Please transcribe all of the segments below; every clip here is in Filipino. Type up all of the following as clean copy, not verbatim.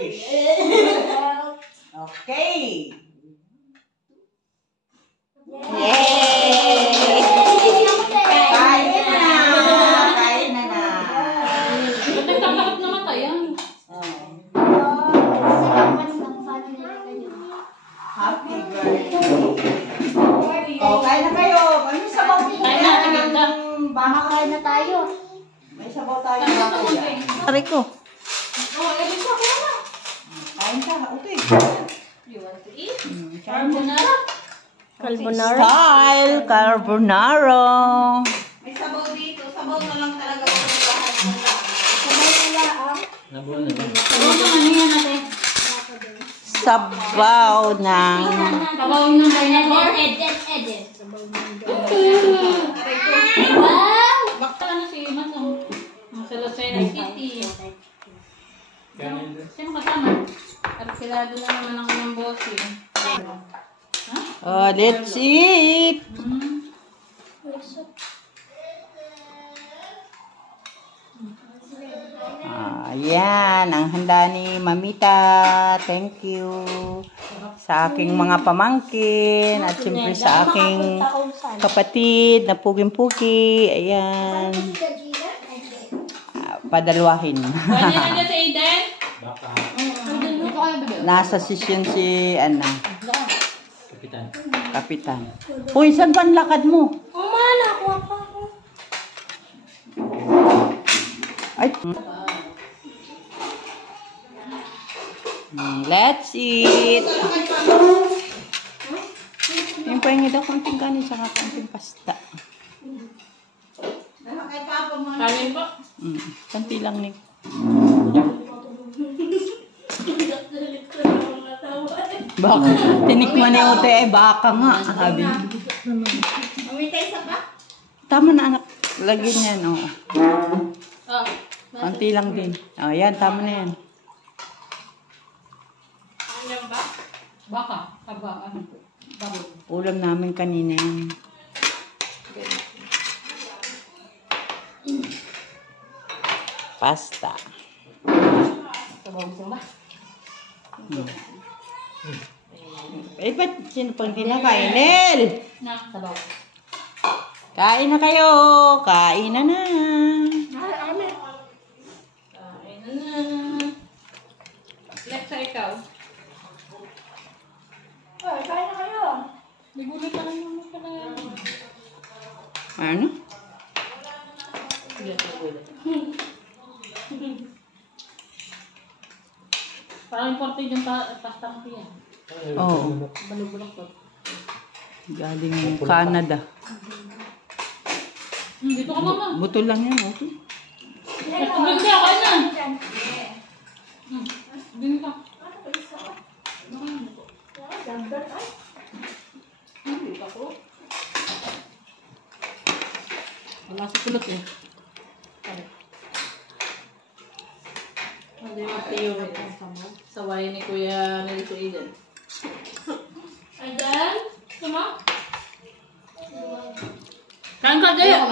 fish. Okay. Yay! Kain na! Kain na na! Ba't nagtatakap na mata yan? Happy birthday! Oh, kain na kayo! Ano sabaw dito? Kain na, ganda. Kain na tayo. May sabaw tayo baka yan. Aray ko. Oh, elin ko, kaya na. Kain ka, okay. You want to eat? Carbonara? Carbonara. Style carbonara. May sabaw dito. Sabaw na lang talaga ako sa lahat. Ano yan natin? Sabaw ng... Sabaw ng dinosaur? Wow! Bakit na si Matong? Sa Lucena City. Sino kasama? Arkilado na naman ang kanyang bossing. Oh, let's eat! Ayan, ang handa ni Mamita. Thank you. Sa aking mga pamangkin at siyempre sa aking kapatid na puging-pugi. Ayan. Padalwahin. Pwede na dyan sa Aiden? Nasa session si Ana. Kapitan. Uy, saan ba ang lakad mo? Umana, kuha pa ako. Ay. Let's eat. Yung pahingi daw konting kanin saka konting pasta. Kanin po? Kanti lang ni. Baka tinikman ni Ote ay baka nga. Sabi. Umitay sa pa? Tama na anak. Lagyan yan. Oh. Oh. Kanti lang din. Oh, yan. Tama na yan. Ano ba? Baka. Aba. Ano po? Bago. Ulam namin kanina yan. Pasta. Sabaw-sabaw ba? Eh, ba't sino pang kinakain? Nel! Na, sabaw. Kain na kayo! Kain na na! Kain na. Lexa, ikaw. Ay, kain na kayo. May gulit ka lang naman pala. Ano? Gulit na gulit. Parang imported yung pasta mo yan. Oh, Balog-balog ko. galing Canada. Dito ka mama. Buto lang yan, okay? Tugod ka, kain na. Dito ka. Hindi ka po. Wala sa kulot eh. Hindi yung tiyo ito. Saway ni Kuya Nelito Eden. Ayan? Sama? Kain ka, Jaya.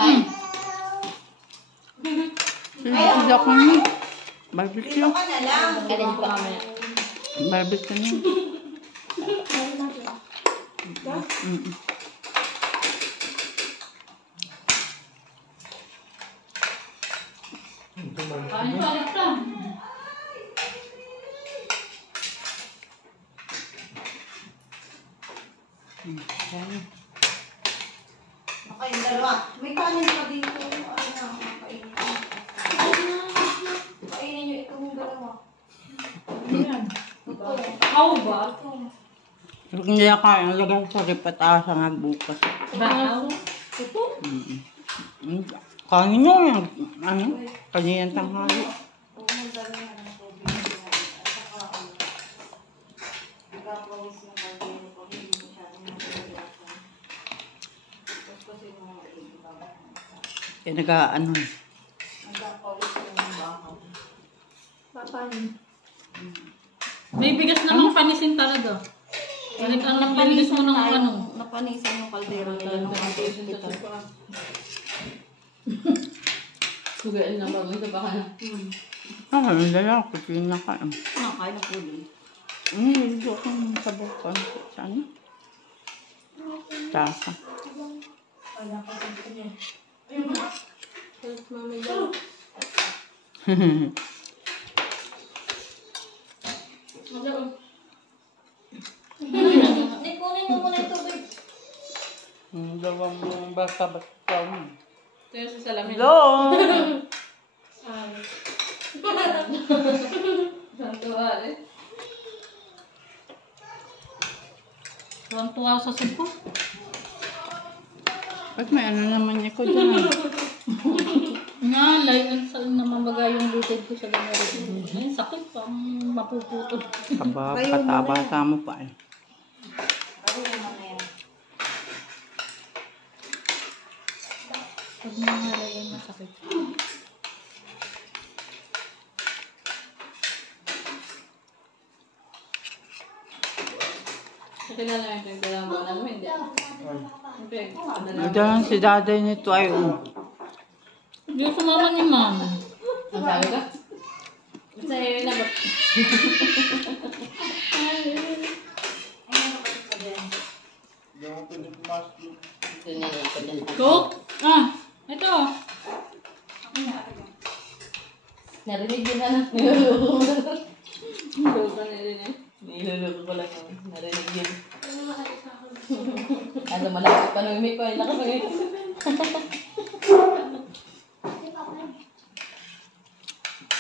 Sige ako na. Barbecue. Dito ka na lang. Galing pa mamaya. Barbecue na. Kain ka, Alexa. Kayong dalawa. May kanin pa dito. Ay na, kainin ko. Kainin nyo itong dalawa. How ba? Huwag niya kain. Lagay sa ripatasa nga bukas. Bahaw? Ito? Kanin nyo yan. Ano? Kanina tanghali. Kaya nag-ano. May bigas namang panisin talaga. Balik ang napanis mo ng ano. Napanisan yung kaldero talaga. Kugain na ba? Ito ba ka na? Ah, ang dala ko. Pinakain. Nakain na po din. Hindi ako sabaw ko. Saan? Tasa. Kaya ko sa niya. Tapos mami daw. Hindi, kunin mo muna yung tubig. Ang dalawang basta-basta. Kaya sa salamin. Hello! Tuwa eh. Tuwa sa supo. Ba't may ano naman niya ko dyan? Nalay, ang saan namamaga yung lutid ko sa ganero. Ay, sakit pa. Mapuputol. Aba, patabata mo pa eh. Ano naman na yan? Pag nangalay, ay masakit. Kilala yung pinagdala mo namin, hindi. Diyan si daday nito ay Hindi ko sumama ni ma'am. Ang sabi ka? Basta yun na ba? Cook? Ah, ito. Narinig yun na. Niluluto ko narinig. Niluluto ko lang. Narinig yun. Ano, malaki pa nung ko. Ay, nakapagay.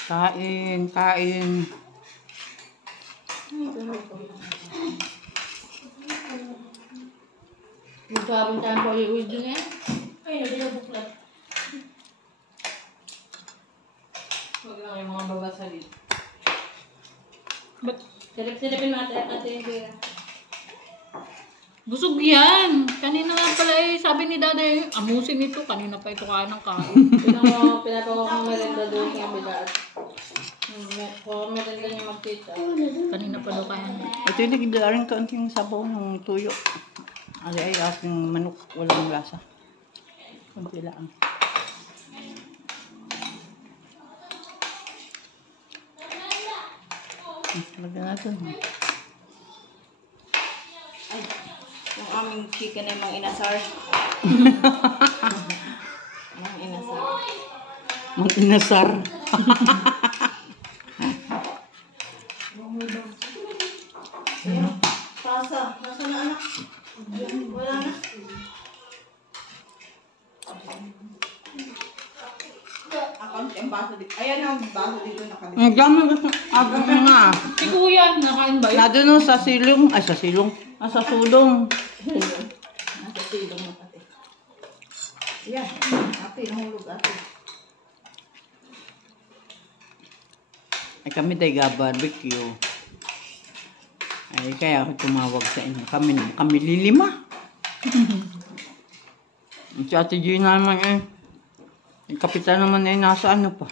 kain, kain. Magpapuntahan po yung uwi dun eh. Ay, hindi na buklat. Huwag lang yung mga babasa dito. Ba't? Silip-silipin mo at yung kuya. Busog yan! Kanina nga pala eh, sabi ni Dada amusin ito. Kanina pa ito kain ng kain. Pinapagawa ko merenda doon sa kabilaan. Kung merenda niya magtita. Kanina pa daw kain. Ito yung nagdaring kaunting sabaw ng tuyo. Ay, aking manok. Walang lasa. Kunti lang. Lagyan natin. Ay, yung aming chicken ay mang inasar. Mang inasar. Mang inasar. Pasa, nasa na anak? Wala na. Account yung baso dito. Ayan ang baso dito nakalito. Ang dami gusto. Agam na nga. Si kuya, nakain ba yun? Nado sa silong. Ay, sa silong. Sa sulong. Nasa silong mo pati. Yan, ate, nahulog ate. Ay, kami tayo barbecue. Ay, kaya ako tumawag sa inyo. Kami lilima. Si Ate Gina naman eh. Yung kapitan naman eh, nasa ano pa?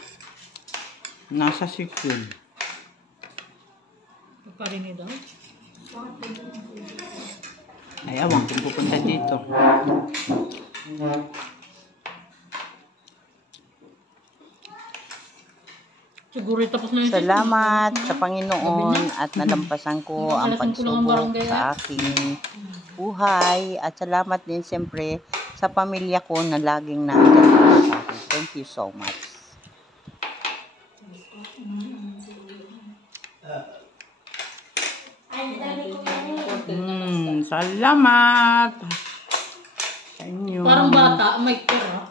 Nasa section. Parinig daw. Ay, awang kung pupunta dito. Siguro tapos na yun. Salamat sa Panginoon at nalampasan ko ang pagsubok sa aking buhay. At salamat din siyempre sa pamilya ko na laging nandiyan sa akin. Thank you so much. Salamat sa inyo. Parang bata, may tira.